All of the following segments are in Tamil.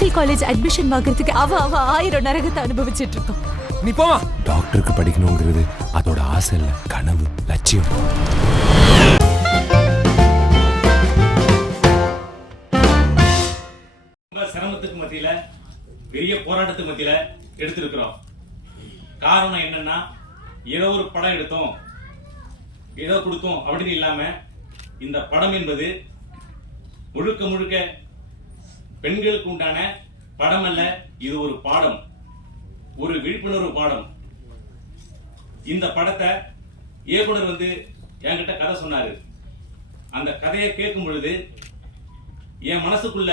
மெடிக்கல் காலேஜ் அட்மிஷன் வாங்குறதுக்கு அவ அவ ஆயிரம் நரகத்தை அனுபவிச்சிட்டு இருக்கோம் நீ போமா. டாக்டருக்கு படிக்கணுங்கிறது அதோட ஆசை இல்லை கனவு லட்சியம். ரொம்ப சிரமத்துக்கு மத்தியில பெரிய போராட்டத்துக்கு மத்தியில எடுத்திருக்கிறோம். காரணம் என்னன்னா ஏதோ ஒரு படம் எடுத்தோம். ஏதோ கொடுத்தோம் அப்படின்னு இல்லாம இந்த படம் என்பது முழுக்க முழுக்க பெண்களுக்கு உண்டான படம் அல்ல இது ஒரு பாடம். ஒரு விழிப்புணர்வு பாடம். இந்த படத்தை இயக்குனர் வந்து என்கிட்ட கதை சொன்னாரு. அந்த கதையை கேட்கும் பொழுது என் மனசுக்குள்ள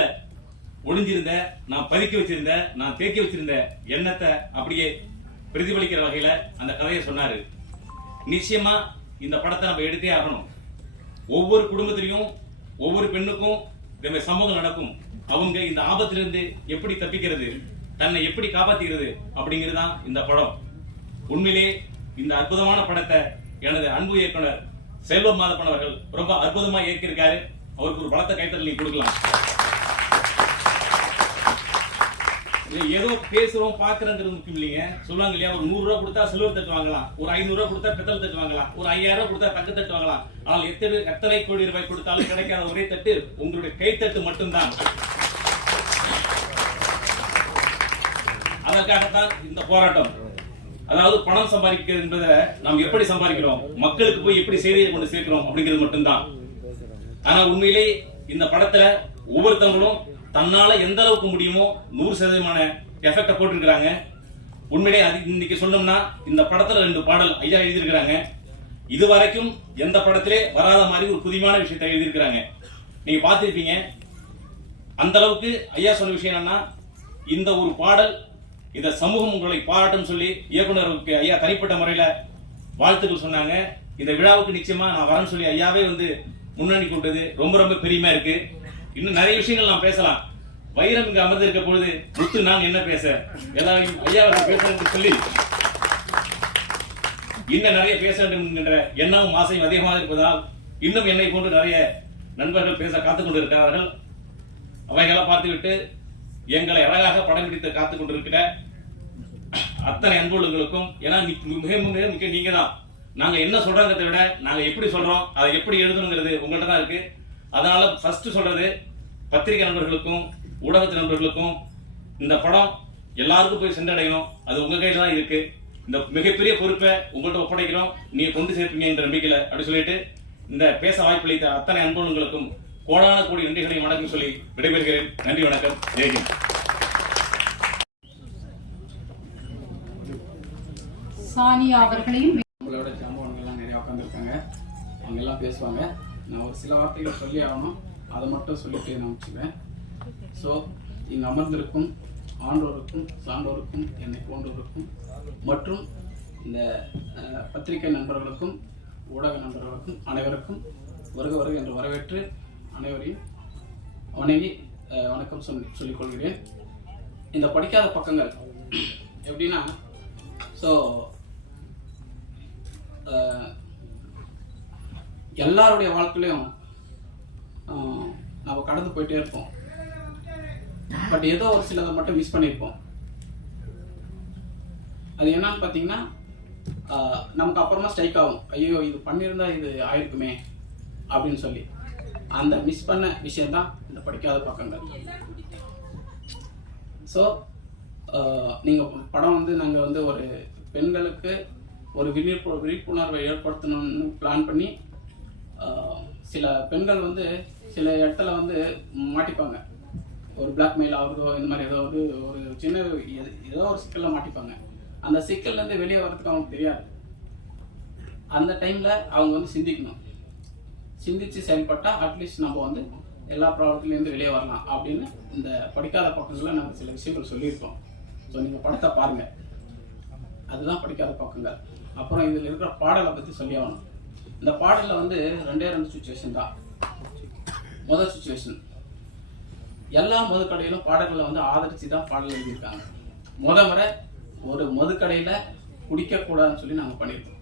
ஒளிஞ்சிருந்த நான் பதுக்கி வச்சிருந்த நான் தேக்கி வச்சிருந்த எண்ணத்தை அப்படியே பிரதிபலிக்கிற வகையில அந்த கதையை சொன்னாரு. நிச்சயமா இந்த படத்தை நம்ம எடுத்தே ஆகணும். ஒவ்வொரு குடும்பத்திலையும் ஒவ்வொரு பெண்ணுக்கும் இந்த மாதிரி சம்பவம் நடக்கும். அவங்க இந்த ஆபத்திலிருந்து எப்படி தப்பிக்கிறது? தன்னை எப்படி காப்பாத்திக்கிறது? அப்படிங்கிறது தான் இந்த படம். உண்மையிலே இந்த அற்புதமான படத்தை எனது அன்பு இயக்குனர் செல்வம் மாதப்பன் அவர்கள் ரொம்ப அற்புதமா இயக்கியிருக்காரு அவருக்கு ஒரு பலத்த கைத்தல் நீங்க கொடுக்கலாம். ஏதோ பேசுறோம் பாக்குறங்கிறது முக்கியம் இல்லைங்க. சொல்லுவாங்க இல்லையா? ஒரு நூறு ரூபா கொடுத்தா சில்வர் தட்டு வாங்கலாம். ஒரு ஐநூறு ரூபா கொடுத்தா பித்தளை தட்டு வாங்கலாம். ஒரு ஐயாயிரம் ரூபா கொடுத்தா தங்க தட்டு வாங்கலாம். ஆனால் எத்தனை எத்தனை கோடி ரூபாய் கொடுத்தாலும் கிடைக்காத ஒரே தட்டு உங்களுடைய கைத்தட்டு மட்டும்தான். அதற்காகத்தான் இந்த போராட்டம். அதாவது பணம் சம்பாதிக்கிறது என்பதை நாம் எப்படி சம்பாதிக்கிறோம்? மக்களுக்கு போய் எப்படி செய்தியை கொண்டு சேர்க்கிறோம் அப்படிங்கிறது மட்டும்தான். ஆனா உண்மையிலே இந்த படத்துல ஒவ்வொருத்தவங்களும் தன்னால எந்த அளவுக்கு முடியுமோ நூறு சதவீதமான எஃபெக்ட போட்டிருக்கிறாங்க. உண்மையிலே அது இன்னைக்கு சொன்னோம்னா இந்த படத்துல ரெண்டு பாடல் ஐயா எழுதியிருக்கிறாங்க. இது வரைக்கும் எந்த படத்திலே வராத மாதிரி ஒரு புதுமையான விஷயத்தை எழுதியிருக்கிறாங்க. நீங்க பார்த்திருப்பீங்க. அந்த அளவுக்கு ஐயா சொன்ன விஷயம் என்னன்னா இந்த ஒரு பாடல் இந்த சமூகம் உங்களை பாராட்டும் சொல்லி இயக்குநருக்கு ஐயா தனிப்பட்ட முறையில வாழ்த்துக்கள் சொன்னாங்க. இந்த விழாவுக்கு நிச்சயமா நான் வரேன்னு சொல்லி ஐயாவே வந்து முன்னணி கொண்டது ரொம்ப ரொம்ப பெரியமா இருக்கு. இன்னும் நிறைய விஷயங்கள் நான் பேசலாம். வைரம் இங்க அமர்ந்திருக்க பொழுது முத்து நான் என்ன பேச? எல்லாரையும் ஐயா அவர்கள் சொல்லி. இன்னும் நிறைய பேச வேண்டும் என்கின்ற எண்ணமும் ஆசையும் அதிகமாக இருப்பதால் இன்னும் என்னை போன்று நிறைய நண்பர்கள் பேச காத்துக் கொண்டிருக்கிறார்கள். அவைகளை பார்த்துவிட்டு எங்களை அழகாக படம் பிடித்து காத்துக் கொண்டிருக்கிற அத்தனை அன்புகளுக்கும் ஏன்னா மிக மிக முக்கியம் நீங்க தான் நாங்க என்ன சொல்றோங்கிறத விட நாங்க எப்படி சொல்றோம் அதை எப்படி எழுதணுங்கிறது உங்கள்ட்ட தான் இருக்கு. அதனால ஃபர்ஸ்ட் சொல்றது பத்திரிகை நண்பர்களுக்கும் ஊடகத்து நண்பர்களுக்கும் இந்த படம் எல்லாருக்கும் போய் சென்றடையணும். அது உங்க கையில தான் இருக்கு. இந்த மிகப்பெரிய பொறுப்பை உங்கள்ட்ட ஒப்படைக்கிறோம். நீங்க கொண்டு சேர்ப்பீங்க என்ற நம்பிக்கையில அப்படி சொல்லிட்டு இந்த பேச வாய்ப்பளித்த அத்தனை அன்புகளுக்கும் கோடான கோடி நன்றிகளையும் வணக்கம் சொல்லி விடைபெறுகிறேன். நன்றி வணக்கம். ஜெய்ஹிந்த் சானியா அவர்களையும் உங்களோட ஜாம்பவான்கள்லாம் நிறைய உட்காந்துருக்காங்க அவங்க எல்லாம் பேசுவாங்க. நான் ஒரு சில வார்த்தைகள் சொல்லி ஆகணும். அதை மட்டும் சொல்லிட்டு நான் முடிச்சுக்கிறேன். ஸோ இங்கே அமர்ந்திருக்கும் ஆண்டோருக்கும் சான்றோருக்கும் என்னை போன்றோருக்கும் மற்றும் இந்த பத்திரிகை நண்பர்களுக்கும் ஊடக நண்பர்களுக்கும் அனைவருக்கும் வருக வருக என்று வரவேற்று அனைவரையும் வணங்கி வணக்கம் சொல்லி சொல்லிக் கொள்கிறேன் இந்த படிக்காத பக்கங்கள் எப்படின்னா ஸோ எல்லாருடைய வாழ்க்கையிலையும் நம்ம கடந்து போயிட்டே இருப்போம். பட் ஏதோ ஒரு சிலதை மட்டும் மிஸ் பண்ணியிருப்போம். அது என்னன்னு பார்த்தீங்கன்னா நமக்கு அப்புறமா ஸ்ட்ரைக் ஆகும். ஐயோ இது பண்ணியிருந்தா இது ஆயிருக்குமே அப்படின்னு சொல்லி. அந்த மிஸ் பண்ண விஷயம்தான் இந்த படிக்காத பக்கங்கள். ஸோ நீங்கள் படம் வந்து நாங்கள் வந்து ஒரு பெண்களுக்கு ஒரு விழிப்பு விழிப்புணர்வை ஏற்படுத்தணும்னு பிளான் பண்ணி சில பெண்கள் வந்து சில இடத்துல வந்து மாட்டிப்பாங்க. ஒரு பிளாக்மெயில் ஆகுதோ இந்த மாதிரி ஏதோ ஒரு ஒரு சின்ன எது- ஏதோ ஒரு சிக்கலில் மாட்டிப்பாங்க. அந்த சிக்கல்லேருந்து வெளியே வர்றதுக்கு அவங்களுக்கு தெரியாது. அந்த டைமில் அவங்க வந்து சிந்திக்கணும். சிந்திச்சு செயல்பட்டால் அட்லீஸ்ட் நம்ம வந்து எல்லா ப்ராப்ளத்துலேருந்து வெளியே வரலாம் அப்படின்னு இந்த படிக்காத பக்கங்களில் நாங்கள் சில விஷயங்கள் சொல்லியிருக்கோம். ஸோ நீங்கள் படத்தை பாருங்கள் அதுதான் படிக்காத பக்கங்கள். அப்புறம் இதில் இருக்கிற பாடலை பற்றி சொல்லி ஆகணும். இந்த பாடலில் வந்து ரெண்டே ரெண்டு சுச்சுவேஷன் தான். முதல் சுச்சுவேஷன் எல்லா மதுக்கடையிலும் பாடல்களை வந்து ஆதரித்து தான் பாடல் எழுதியிருக்காங்க. முத முறை ஒரு மதுக்கடையில் குடிக்கக்கூடாதுன்னு சொல்லி நாங்கள் பண்ணியிருக்கோம்.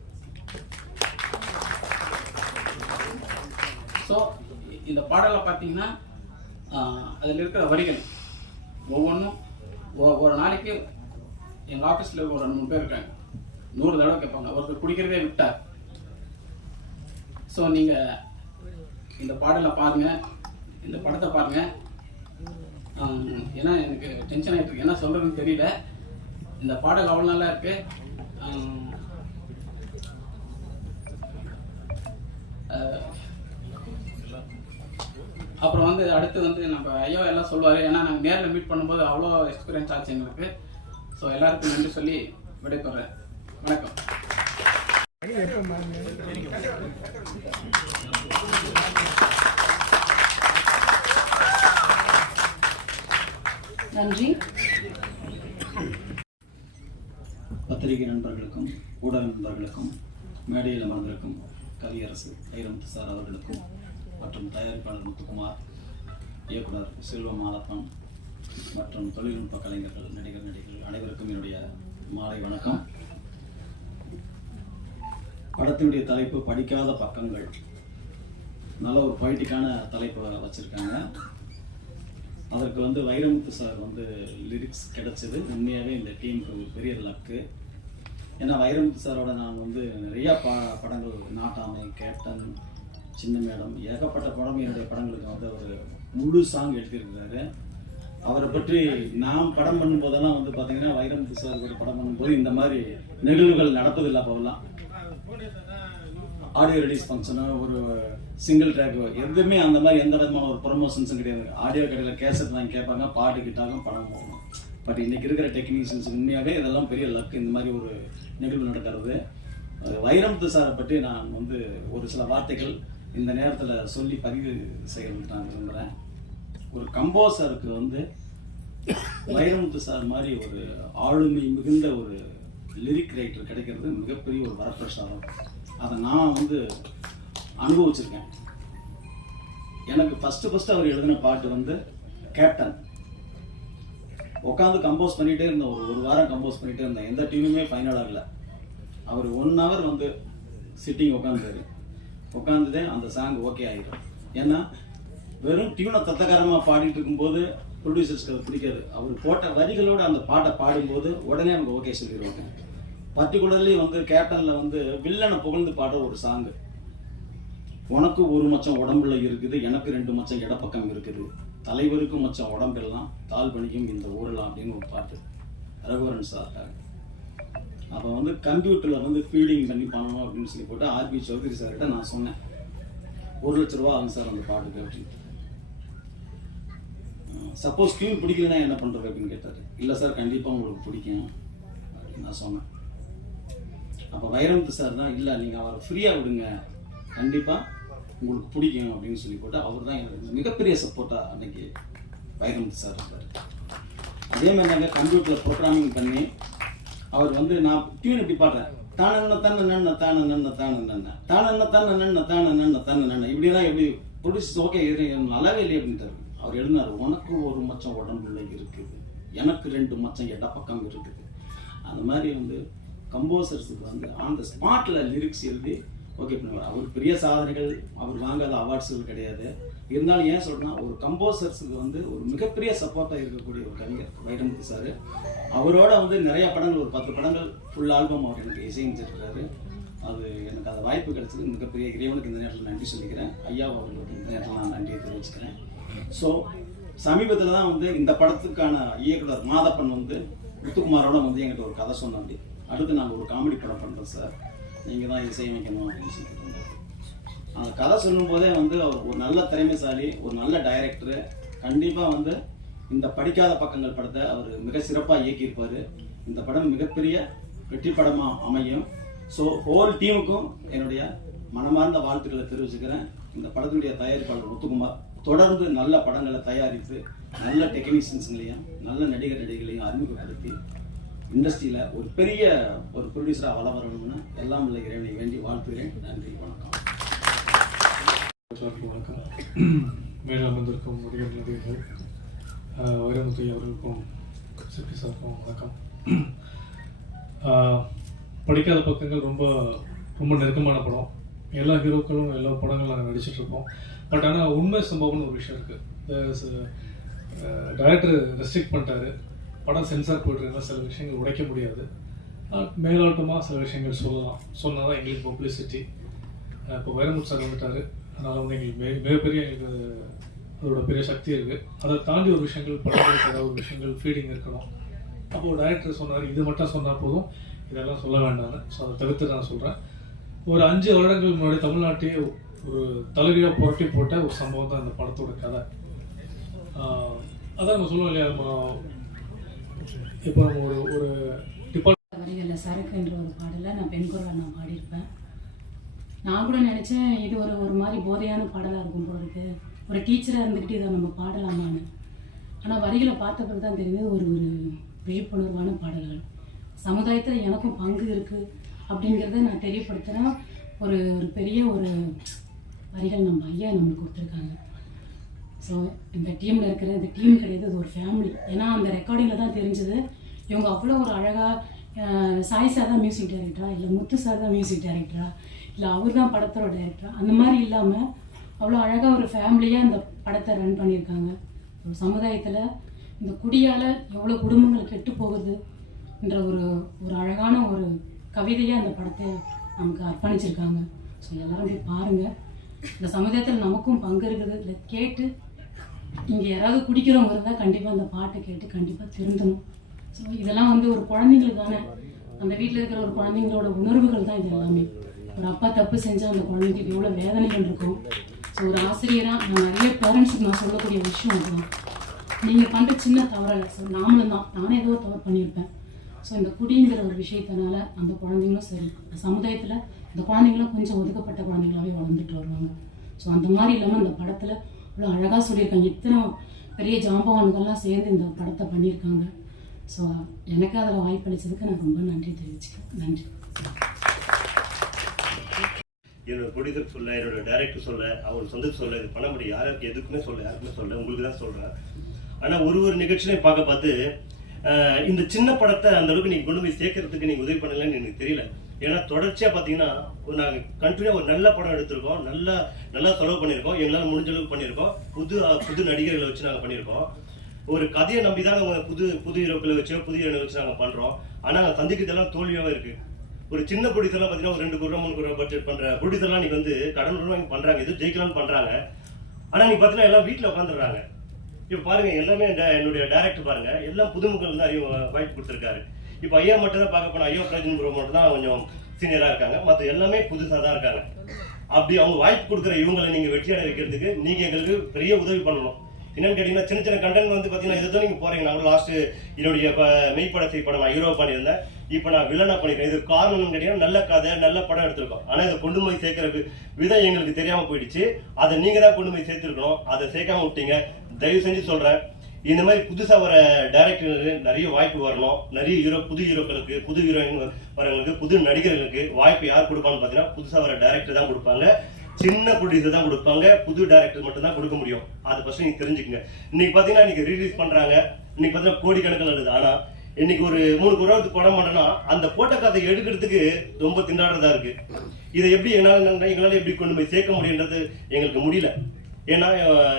ஸோ இந்த பாடலை பார்த்தீங்கன்னா அதில் இருக்கிற வரிகள் ஒவ்வொன்றும் ஒரு நாளைக்கு எங்கள் ஆஃபீஸில் ஒரு ரெண்டு மூணு பேர் இருக்காங்க. நூறு தடவை கேட்பாங்க. ஒருத்தர் குடிக்கிறதே விட்டார். ஸோ நீங்கள் இந்த பாடலை பாருங்கள் இந்த படத்தை பாருங்கள் ஏன்னா எனக்கு டென்ஷன் ஆகிட்டு இருக்கு. என்ன சொல்கிறதுன்னு தெரியல. இந்த பாடல் அவ்வளோ நல்லா இருக்கு. அப்புறம் வந்து அடுத்து வந்து நம்ம ஐயா எல்லாம் சொல்லுவார். ஏன்னா நாங்கள் நேரில் மீட் பண்ணும்போது அவ்வளோ எக்ஸ்பீரியன்ஸ் ஆச்சு எங்களுக்கு. ஸோ எல்லாருக்கும் நன்றி சொல்லி விடைபெறேன். வணக்கம். நன்றி. பத்திரிகை நண்பர்களுக்கும் ஊடக நண்பர்களுக்கும் மேடையில் அமர்ந்திருக்கும் கவியரசு ஐரமுத்து சார் அவர்களுக்கும் மற்றும் தயாரிப்பாளர் முத்துக்குமார் இயக்குனர் செல்வ மாலப்பன் மற்றும் தொழில்நுட்ப கலைஞர்கள் நடிகர் நடிகர்கள் அனைவருக்கும் என்னுடைய மாலை வணக்கம். படத்தினுடைய தலைப்பு படிக்காத பக்கங்கள். நல்ல ஒரு பொய்டிக்கான தலைப்பை வச்சுருக்காங்க. அதற்கு வந்து வைரமுத்து சார் வந்து லிரிக்ஸ் கிடைச்சது. உண்மையாகவே இந்த டீமுக்கு ஒரு பெரிய லக்கு ஏன்னா வைரமுத்து சாரோட நான் வந்து நிறையா பா படங்கள் நாட்டாமை கேப்டன் சின்ன மேடம். ஏகப்பட்ட படம் என்னுடைய படங்களுக்கு வந்து அவர் முழு சாங் எழுதியிருக்கிறாரு. அவரை பற்றி நாம் படம் பண்ணும்போதெல்லாம் வந்து பார்த்தீங்கன்னா வைரமுத்து சார் ஒரு படம் பண்ணும்போது இந்த மாதிரி நிகழ்வுகள் நடப்பதில்லை அப்போல்லாம் ஆடியோ ரிலீஸ் ஃபங்க்ஷனோ ஒரு சிங்கிள் ட்ராக் எதுவுமே அந்த மாதிரி எந்த விதமான ஒரு ப்ரொமோஷன்ஸும் கிடையாது. ஆடியோ கடையில் கேசட் வாங்கி கேட்பாங்க பாட்டு கிட்டாலும் படம் போகணும் பட் இன்னைக்கு இருக்கிற டெக்னீஷியன்ஸ் உண்மையாகவே இதெல்லாம் பெரிய லக் இந்த மாதிரி ஒரு நிகழ்வு நடக்கிறது. வைரமுத்து சாரை பற்றி நான் வந்து ஒரு சில வார்த்தைகள் இந்த நேரத்தில் சொல்லி பதிவு செய்கிறதுக்கு நான் விரும்புகிறேன் ஒரு கம்போசருக்கு வந்து வைரமுத்து சார் மாதிரி ஒரு ஆளுமை மிகுந்த ஒரு லிரிக் ரைட்டர் கிடைக்கிறது மிகப்பெரிய ஒரு வரப்பிரசாதம். அதை நான் வந்து அனுபவிச்சிருக்கேன். எனக்கு ஃபஸ்ட்டு ஃபஸ்ட்டு அவர் எழுதின பாட்டு வந்து கேப்டன் உட்காந்து கம்போஸ் பண்ணிகிட்டே இருந்தேன் ஒரு ஒரு வாரம் கம்போஸ் பண்ணிகிட்டே இருந்தேன். எந்த டியூனுமே ஃபைனல் ஆகலை. அவர் ஒன் ஹவர் வந்து சிட்டிங் உட்காந்துரு உட்காந்துதே அந்த சாங் ஓகே ஆகிடும் ஏன்னா வெறும் டியூனை தத்தகாரமாக பாடிட்டு இருக்கும்போது ப்ரொடியூசர்ஸ்க்கு அது பிடிக்காது. அவர் போட்ட வரிகளோட அந்த பாட்டை பாடும்போது உடனே அவங்க ஓகே சொல்லிடுவாங்க. பர்டிகுலர்லி வந்து கேப்டனில் வந்து வில்லனை புகழ்ந்து பாடுற ஒரு சாங்கு உனக்கு ஒரு மச்சம் உடம்புல இருக்குது எனக்கு ரெண்டு மச்சம் இடப்பக்கம் இருக்குது. தலைவருக்கு மச்சம் உடம்பெல்லாம் தாழ் பணிக்கும் இந்த ஊரெல்லாம் அப்படின்னு ஒரு பாட்டு. ரகுவரன் சார்க்காக அப்போ வந்து கம்ப்யூட்டரில் வந்து ஃபீடிங் பண்ணி பண்ணணும் அப்படின்னு சொல்லி போட்டு ஆர்பி சௌத்ரி சார்கிட்ட நான் சொன்னேன். ஒரு லட்ச ரூபா ஆகும் சார் அந்த பாட்டுக்கு அப்படின்னு. சப்போஸ் டியூன் பிடிக்கலன்னா என்ன பண்ணுறது அப்படின்னு கேட்டார். இல்லை சார் கண்டிப்பாக உங்களுக்கு பிடிக்கும் அப்படின்னு நான் சொன்னேன். அப்போ வைரமுத்து சார் தான் இல்லை நீங்கள் அவரை ஃப்ரீயாக விடுங்க. கண்டிப்பாக உங்களுக்கு பிடிக்கும் அப்படின்னு சொல்லி போட்டு அவர் தான் எனக்கு மிகப்பெரிய சப்போர்ட்டாக அன்னைக்கு வைரமுத்து சார் இருந்தார். அதே மாதிரி நாங்கள் கம்ப்யூட்டரில் ப்ரோக்ராமிங் பண்ணி அவர் வந்து நான் டியூன் இப்படி பாடுறேன். தான தான நன்ன தான நன்ன தான நன்ன தான தான நன்ன தான நன்ன தான நன்ன இப்படிலாம் எப்படி ப்ரொடியூஸ் ஓகே நல்லாவே இல்லை அப்படின்ட்டார் அவர் எழுதினார் உனக்கு ஒரு மச்சம் உடம்புல இருக்குது. எனக்கு ரெண்டு மச்சம் இடப்பக்கம் இருக்குது. அந்த மாதிரி வந்து கம்போசர்ஸுக்கு வந்து ஆன் த ஸ்பாட்டில் லிரிக்ஸ் எழுதி ஓகே பண்ணுவார் அவர் பெரிய சாதனைகள் அவர் வாங்காத அவார்ட்ஸுகள் கிடையாது. இருந்தாலும் ஏன் சொல்கிறேன்னா ஒரு கம்போசர்ஸுக்கு வந்து ஒரு மிகப்பெரிய சப்போர்ட்டாக இருக்கக்கூடிய ஒரு கவிஞர் வைரமுத்து சார். அவரோட வந்து நிறைய படங்கள் ஒரு பத்து படங்கள் ஃபுல் ஆல்பம் அவர் எனக்கு இசைஞ்சிருக்கிறாரு அது எனக்கு அந்த வாய்ப்பு கிடைச்சது மிகப்பெரிய இறைவனுக்கு இந்த நேரத்தில் நன்றி சொல்லிக்கிறேன். ஐயா அவர்களுக்கு இந்த நேரத்தில் நான் நன்றியை தெரிவிச்சுக்கிறேன். ஸோ சமீபத்தில் தான் வந்து இந்த படத்துக்கான இயக்குனர் மாதப்பன் வந்து முத்துக்குமாரோட வந்து எங்கிட்ட ஒரு கதை சொன்னாண்டி அடுத்து நாங்கள் ஒரு காமெடி படம் பண்ணுறோம் சார் நீங்கள் தான் இசையமைக்கணும் அப்படின்னு சொல்லிட்டு இருந்தாரு. அந்த கதை சொல்லும்போதே வந்து அவர் ஒரு நல்ல திறமைசாலி ஒரு நல்ல டைரக்டரு கண்டிப்பாக வந்து இந்த படிக்காத பக்கங்கள் படத்தை அவர் மிக சிறப்பாக இயக்கியிருப்பார். இந்த படம் மிகப்பெரிய வெற்றி படமாக அமையும். ஸோ ஹோல் டீமுக்கும் என்னுடைய மனமார்ந்த வாழ்த்துக்களை தெரிவிச்சுக்கிறேன். இந்த படத்தினுடைய தயாரிப்பாளர் முத்துக்குமார் தொடர்ந்து நல்ல படங்களை தயாரித்து நல்ல டெக்னீஷியன்ஸுங்களையும் நல்ல நடிகர் நடிகர்களையும் அறிமுகப்படுத்தி இண்டஸ்ட்ரியில் ஒரு பெரிய ஒரு ப்ரொடியூசராக வள வரணும்னு எல்லாம் உள்ள இறைவனை வேண்டி வாழ்த்துகிறேன். நன்றி வணக்கம். வணக்கம். மேலே அமர்ந்திருக்கும் நடிகர் நடிகர்கள் வைரமுத்து அவர்களுக்கும் சிப்பி சாருக்கும் வணக்கம். படிக்காத பக்கங்கள் ரொம்ப ரொம்ப நெருக்கமான படம். எல்லா ஹீரோக்களும் எல்லா படங்களும் நாங்கள் நடிச்சிட்டுருக்கோம் பட் ஆனால் உண்மை சம்பவம்னு ஒரு விஷயம் இருக்குது டைரக்டர் ரெஸ்ட்ரிக்ட் பண்ணிட்டாரு. படம் சென்சார் போட்டுருந்தா சில விஷயங்கள் உடைக்க முடியாது. மேலோட்டமாக சில விஷயங்கள் சொல்லலாம். சொன்னால் தான் எங்களுக்கு பப்ளிசிட்டி இப்போ வைரமுத்து சார் வந்துட்டார். அதனால் வந்து எங்களுக்கு மிக மிகப்பெரிய எங்களுக்கு அதோட பெரிய சக்தி இருக்குது அதை தாண்டி ஒரு விஷயங்கள் படங்களுக்கு ஏதாவது ஒரு விஷயங்கள் ஃபீடிங் இருக்கணும். அப்போ டைரக்டர் சொன்னார் இது மட்டும் சொன்னால் போதும். இதெல்லாம் சொல்ல வேண்டாம்னு. ஸோ அதை தவிர்த்து நான் சொல்கிறேன் ஒரு அஞ்சு வருடங்கள் முன்னாடி தமிழ்நாட்டையே ஒரு தலைவியாக புரட்டி போட்ட ஒரு சம்பவம் தான் இந்த படத்தோட கதை. அதான் நம்ம சொல்லுவோம் இல்லையா நம்ம இப்போ நம்ம ஒரு ஒரு டிபார்ட் வரிகளில் சரக்குன்ற ஒரு பாடலை நான் பெண் குரலாக நான் பாடியிருப்பேன். நான் கூட நினச்சேன் இது ஒரு ஒரு மாதிரி போதையான பாடலாக இருக்கும் போல இருக்கு. ஒரு டீச்சராக இருந்துக்கிட்டு இதை நம்ம பாடலாமான்னு. ஆனால் வரிகளை பார்த்த பிறகு தான் தெரியுது ஒரு ஒரு விழிப்புணர்வான பாடல்கள். சமுதாயத்தில் எனக்கும் பங்கு இருக்குது அப்படிங்கிறத நான் தெரியப்படுத்தினா ஒரு ஒரு பெரிய ஒரு வரிகள் நம்ம ஐயா நம்மளுக்கு கொடுத்துருக்காங்க. ஸோ இந்த டீமில் இருக்கிற இந்த டீம் கிடையாது அது ஒரு ஃபேமிலி ஏன்னா அந்த ரெக்கார்டிங்கில் தான் தெரிஞ்சது. இவங்க அவ்வளோ ஒரு அழகாக சாய் சார் தான் மியூசிக் டைரக்டரா இல்லை முத்து சார் தான் மியூசிக் டைரக்டரா இல்லை அவர் தான் படத்தோட டைரக்டரா அந்த மாதிரி இல்லாமல் அவ்வளோ அழகாக ஒரு ஃபேமிலியாக அந்த படத்தை ரன் பண்ணியிருக்காங்க. ஒரு சமுதாயத்தில் இந்த குடியால் எவ்வளோ குடும்பங்கள் கெட்டு போகுதுன்ற ஒரு ஒரு அழகான ஒரு கவிதையாக அந்த படத்தை நமக்கு அர்ப்பணிச்சிருக்காங்க. ஸோ எல்லாரும் போய் பாருங்கள் இந்த சமுதாயத்தில் நமக்கும் பங்கு இருக்குது. இல்லை கேட்டு இங்கே யாராவது குடிக்கிறவங்க இருந்தால் கண்டிப்பாக அந்த பாட்டை கேட்டு கண்டிப்பாக திருந்தணும். ஸோ இதெல்லாம் வந்து ஒரு குழந்தைங்களுக்கான அந்த வீட்டில் இருக்கிற ஒரு குழந்தைங்களோட உணர்வுகள் தான் இது எல்லாமே. ஒரு அப்பா தப்பு செஞ்சால் அந்த குழந்தைங்களுக்கு எவ்வளோ வேதனைகள் இருக்கும். ஸோ ஒரு ஆசிரியராக நான் நிறைய பேரண்ட்ஸுக்கு நான் சொல்லக்கூடிய விஷயம் அதுதான். நீங்கள் பண்ணுற சின்ன தவறலை ஸோ நாமளும் தான். நானே ஏதோ தவறு பண்ணியிருப்பேன். ஸோ இந்த குடிங்கிற ஒரு விஷயத்தினால அந்த குழந்தைங்களும் சரி. இந்த சமுதாயத்தில் இந்த குழந்தைங்களும் கொஞ்சம் ஒதுக்கப்பட்ட குழந்தைங்களாவே வளர்ந்துட்டு வருவாங்க. ஸோ அந்த மாதிரி இல்லாமல் இந்த படத்தில் அவ்வளோ அழகாக சொல்லியிருக்காங்க. இத்தனை பெரிய ஜாம்பவான்கள்லாம் சேர்ந்து இந்த படத்தை பண்ணியிருக்காங்க. ஸோ எனக்கு அதில் வாய்ப்பளிச்சதுக்கு நான் ரொம்ப நன்றி தெரிவிச்சுக்கிறேன். நன்றி. என்னோட ப்ரொடியூசர் சொல்ல என்னோட டைரக்டர் சொல்ல அவங்க சொந்தத்துக்கு சொல்ல இது பண்ண முடியும் யாருக்கு எதுக்குமே சொல்ல யாருக்குமே சொல்ல உங்களுக்கு தான் சொல்றேன். ஆனா ஒரு ஒரு நிகழ்ச்சியிலையும் பார்க்க பார்த்து இந்த சின்ன படத்தை அந்த அளவுக்கு நீங்க கொண்டு போய் சேர்க்கறதுக்கு நீங்க உதவி பண்ணலன்னு எனக்கு தெரியல. ஏன்னா தொடர்ச்சியாக பார்த்தீங்கன்னா ஒரு நாங்கள் கண்டினியூ ஒரு நல்ல படம் எடுத்திருக்கோம். நல்லா நல்லா செலவு பண்ணியிருக்கோம். எங்களால் முடிஞ்ச அளவுக்கு பண்ணியிருக்கோம். புது புது நடிகர்களை வச்சு நாங்கள் பண்ணியிருக்கோம். ஒரு கதையை நம்பி தான் நாங்கள் புது புது ஹீரோக்களை வச்சோ புது ஹீரோனை வச்சு நாங்கள் பண்ணுறோம் ஆனால் நாங்கள் சந்திக்கிறதெல்லாம் தோல்வியாகவே இருக்குது ஒரு சின்ன ப்ரொடியூசர்லாம் பார்த்தீங்கன்னா ஒரு ரெண்டு குரூபா மூணு குரூபா பட்ஜெட் பண்ணுற ப்ரொடியூசர்லாம் நீங்க வந்து கடன் ரூபாய் பண்ணுறாங்க இது ஜெயிக்கலாம்னு பண்ணுறாங்க ஆனால் நீ பார்த்தீங்கன்னா எல்லாம் வீட்டில் உட்காந்துடுறாங்க இப்போ பாருங்கள் எல்லாமே ட- என்னுடைய டேரக்டர் பாருங்கள் எல்லாம் புதுமுகங்கள் வந்து அறிவு வாய்ப்பு கொடுத்துருக்காரு. இப்போ ஐயா மட்டும் தான் பார்க்க போனா ஐயா பிரஜன் ப்ரோ மட்டும் தான் கொஞ்சம் சீனியரா இருக்காங்க. மற்ற எல்லாமே புதுசாக தான் இருக்காங்க. அப்படி அவங்க வாய்ப்பு கொடுக்குற இவங்களை நீங்க வெற்றியாட வைக்கிறதுக்கு நீங்க எங்களுக்கு பெரிய உதவி பண்ணணும். என்னன்னு கேட்டீங்கன்னா சின்ன சின்ன கண்டென்ட் வந்து பாத்தீங்கன்னா இதுதான் நீங்க போறீங்க நான் லாஸ்ட் என்னுடைய ப- மெய்ப்படத்தை படம் நான் ஹீரோ பண்ணியிருந்தேன். இப்போ நான் வில்லனா பண்ணிருக்கேன் இது காரணம் கேட்டீங்கன்னா நல்ல கதை நல்ல படம் எடுத்திருக்கோம். ஆனா இதை கொண்டு போய் சேர்க்கிற விதம் எங்களுக்கு தெரியாம போயிடுச்சு. அதை நீங்க தான் கொண்டு போய் சேர்த்துருக்கணும். அதை சேர்க்காம விட்டீங்க. தயவு செஞ்சு சொல்றேன். இந்த மாதிரி புதுசாக வர டைரக்டர்களுக்கு நிறைய வாய்ப்பு வரணும். நிறைய ஹீரோ புது ஹீரோக்களுக்கு புது ஹீரோயின் வரவங்களுக்கு புது நடிகர்களுக்கு வாய்ப்பு யார் கொடுப்பான்னு பார்த்தீங்கன்னா புதுசாக வர டேரக்டர் தான் கொடுப்பாங்க. சின்ன ப்ரொடியூசர் தான் கொடுப்பாங்க. புது டேரக்டர் மட்டும் தான் கொடுக்க முடியும். அதை ஃபர்ஸ்ட் நீங்கள் தெரிஞ்சுக்கங்க. இன்னைக்கு பார்த்தீங்கன்னா இன்னைக்கு ரிலீஸ் பண்ணுறாங்க இன்னைக்கு பார்த்தீங்கன்னா கோடிக்கணக்கில் வருது. ஆனால் இன்னைக்கு ஒரு மூணு குரவத்துக்கு படம் பண்றோம்னா அந்த போட்ட கதை எடுக்கிறதுக்கு ரொம்ப திண்டாடுறதா இருக்கு. இதை எப்படி என்னால் எங்களால் எப்படி கொண்டு போய் சேர்க்க முடியுன்றது எங்களுக்கு முடியல. ஏன்னா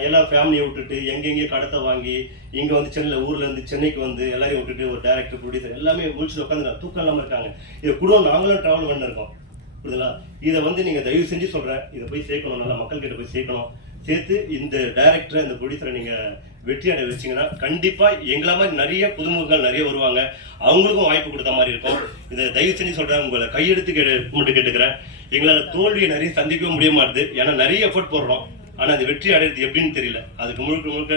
எல்லா ஃபேமிலியை விட்டுட்டு எங்கெங்கேயோ கடத்தை வாங்கி இங்கே வந்து சென்னையில் ஊரில் இருந்து சென்னைக்கு வந்து எல்லாரையும் விட்டுட்டு ஒரு டேரக்டர் ப்ரொடியூசர் எல்லாமே முடிச்சுட்டு உட்காந்து தூக்கம் இல்லாமல் இருக்காங்க. இதை கூட நாங்களும் ட்ராவல் பண்ணிருக்கோம். புரியுதுங்களா? இதை வந்து நீங்கள் தயவு செஞ்சு சொல்கிறேன் இதை போய் சேர்க்கணும். நல்லா மக்கள்கிட்ட போய் சேர்க்கணும். சேர்த்து இந்த டைரக்டரை இந்த ப்ரொடியூசரை நீங்கள் வெற்றி அடைய வச்சீங்கன்னா கண்டிப்பாக எங்களை மாதிரி நிறைய புதுமுகங்கள் நிறைய வருவாங்க. அவங்களுக்கும் வாய்ப்பு கொடுத்த மாதிரி இருக்கும். இதை தயவு செஞ்சு சொல்கிறேன் உங்களை கையெடுத்து கேட்டு கும்பிட்டு கேட்டுக்கிறேன். எங்களால் தோல்வியை நிறைய சந்திக்கவும் முடிய மாட்டுது. ஏன்னா நிறைய எஃபர்ட் போடுறோம். ஆனா அது வெற்றி அடையிறது எப்படின்னு தெரியல. அதுக்கு முழுக்க முழுக்க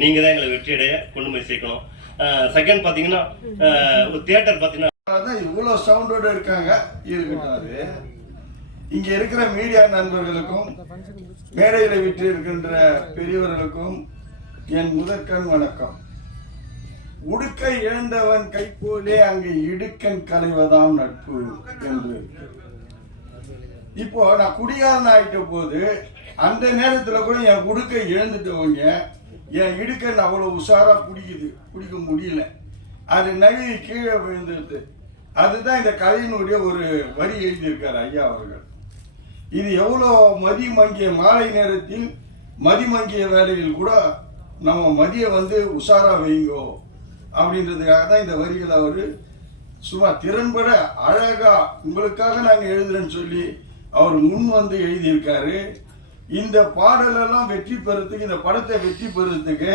நீங்க தான் எங்களை வெற்றி அடைய கொண்டு போய் சேர்க்கணும். செகண்ட் பாத்தீங்கன்னா ஒரு தியேட்டர் பாத்தீங்கன்னா இவ்வளவு சவுண்டோட இருக்காங்க. இருக்கட்டும் இங்க இருக்கிற மீடியா நண்பர்களுக்கும் மேடையில விட்டு இருக்கின்ற பெரியவர்களுக்கும் என் முதற்கண் வணக்கம். உடுக்க இழந்தவன் கைப்போலே அங்கு இடுக்கன் களைவதாம் நட்பு என்று. இப்போ நான் குடிகாரன் ஆயிட்ட போது அந்த நேரத்துல கூட என் குடுக்க இழந்துட்டவங்க என் இடுக்கன் அவ்வளவு உஷாரா குடிக்குது. குடிக்க முடியல. அது நழுவி கீழே விழுந்துருது. அதுதான் இந்த கதையினுடைய ஒரு வரி எழுதியிருக்கார் ஐயா அவர்கள். இது எவ்வளோ மதி மங்கிய மாலை நேரத்தில் மதி மங்கிய வேலையில் கூட நம்ம மதியை வந்து உஷாரா வைங்கோ அப்படின்றதுக்காக தான் இந்த வரிகளை அவர் சும்மா திறன்பட அழகா உங்களுக்காக நாங்கள் எழுதுறேன்னு சொல்லி அவர் முன் வந்து எழுதியிருக்காரு. இந்த பாடலெல்லாம் வெற்றி பெறத்துக்கு இந்த படத்தை வெற்றி பெறத்துக்கு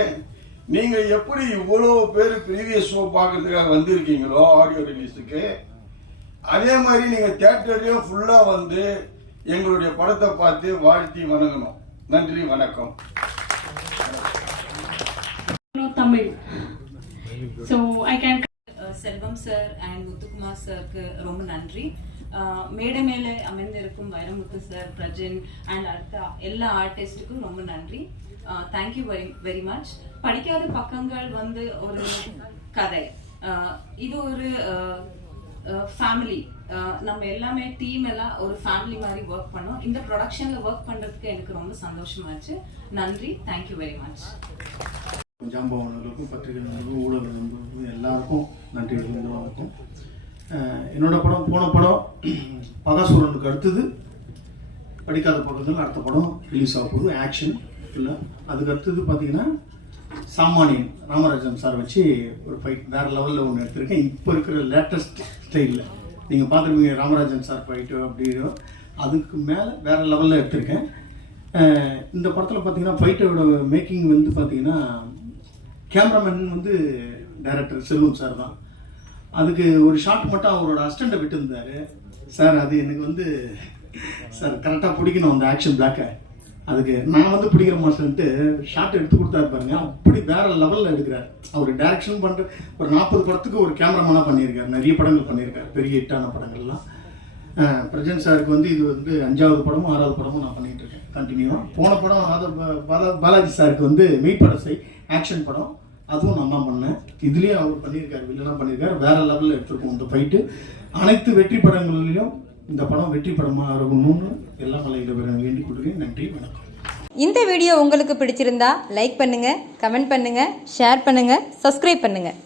நீங்க எப்படி இவ்வளவு பேர் ப்ரீவியஸ் ஷோ பார்க்கறதுக்காக வந்திருக்கீங்களோ ஆடியோ ரிலீஸுக்கு அதே மாதிரி நீங்க தியேட்டர்லயும் ஃபுல்லா வந்து எங்களுடைய படத்தை பார்த்து வாழ்த்தி வணங்கணும். நன்றி வணக்கம். Tamil. So I can Selvam sir and Muthukumar சாருக்கு ரொம்ப நன்றி. மேடை மேலே அமர்ந்திருக்கும் வைரமுத்து சார் பிரஜன் அண்ட் அடுத்த எல்லா ஆர்டிஸ்டுக்கும் ரொம்ப நன்றி. தேங்க்யூ வெரி வெரி மச் படிக்காத பக்கங்கள் வந்து ஒரு கதை. இது ஒரு ஃபேமிலி நம்ம எல்லாமே டீம் எல்லாம் ஒரு ஃபேமிலி மாதிரி ஒர்க் பண்ணோம். இந்த ப்ரொடக்ஷனில் ஒர்க் பண்ணுறதுக்கு எனக்கு ரொம்ப சந்தோஷமாச்சு. நன்றி. தேங்க்யூ வெரி மச் ஜாம்பவனர்களுக்கும் பத்திரிகை நண்பர்களுக்கும் ஊடக நண்பர்களுக்கும் எல்லாருக்கும் நன்றி என்னோட படம் போன படம் பகாசுரனுக்கு அடுத்தது படிக்காத பக்கத்தில் அடுத்த படம் ரிலீஸ் ஆக போகுது. ஆக்ஷன் இல்லை அதுக்கு அடுத்தது பார்த்தீங்கன்னா சாமானியன் ராமராஜன் சார் வச்சு ஒரு ஃபைட் வேற லெவலில் ஒன்று எடுத்திருக்கேன். இப்போ இருக்கிற லேட்டஸ்ட் ஸ்டைலில் நீங்கள் பார்த்துருப்பீங்க ராமராஜன் சார் ஃபைட்டு அப்படியோ அதுக்கு மேலே வேறு லெவலில் எடுத்திருக்கேன். இந்த படத்தில் பார்த்தீங்கன்னா ஃபைட்டோட மேக்கிங் வந்து பார்த்தீங்கன்னா கேமராமேன் வந்து டைரக்டர் செல்வம் சார் தான். அதுக்கு ஒரு ஷாட் மட்டும் அவரோட அசிஸ்டண்ட்டை விட்டுருந்தாரு. சார் அது எனக்கு வந்து சார் கரெக்டாக பிடிக்கணும் அந்த ஆக்ஷன் பிளாக்கை அதுக்கு நான் வந்து பிடிக்கிற மாஸ்டர்ன்ட்டு ஷாட் எடுத்து கொடுத்தாரு பாருங்க. அப்படி வேற லெவலில் எடுக்கிறார். அவர் டேரக்ஷன் பண்ணுற ஒரு நாற்பது படத்துக்கு ஒரு கேமராமேனாக பண்ணியிருக்காரு. நிறைய படங்கள் பண்ணியிருக்காரு. பெரிய ஹிட்டான படங்கள்லாம். பிரஜன் சாருக்கு வந்து இது வந்து அஞ்சாவது படமும் ஆறாவது படமும் நான் பண்ணிகிட்டு இருக்கேன். கண்டினியூவாக போன படம் அது பாலாஜி சாருக்கு வந்து மெய்ப்படசை படசை ஆக்ஷன் படம். அதுவும் நான் தான் பண்ணேன் இதுலேயும் அவர் பண்ணியிருக்காரு வில்லனாக பண்ணியிருக்காரு. வேற லெவலில் எடுத்திருக்கோம் இந்த ஃபைட்டு அனைத்து வெற்றி படங்களிலும் இந்த படம் வெற்றி படமாக இருக்கணும்னு எல்லா மலையிட வேண்டிக் கொள்கிறேன். நன்றி வணக்கம். இந்த வீடியோ உங்களுக்கு பிடிச்சிருந்தா லைக் பண்ணுங்கள் கமெண்ட் பண்ணுங்கள் ஷேர் பண்ணுங்கள் சப்ஸ்கிரைப் பண்ணுங்கள்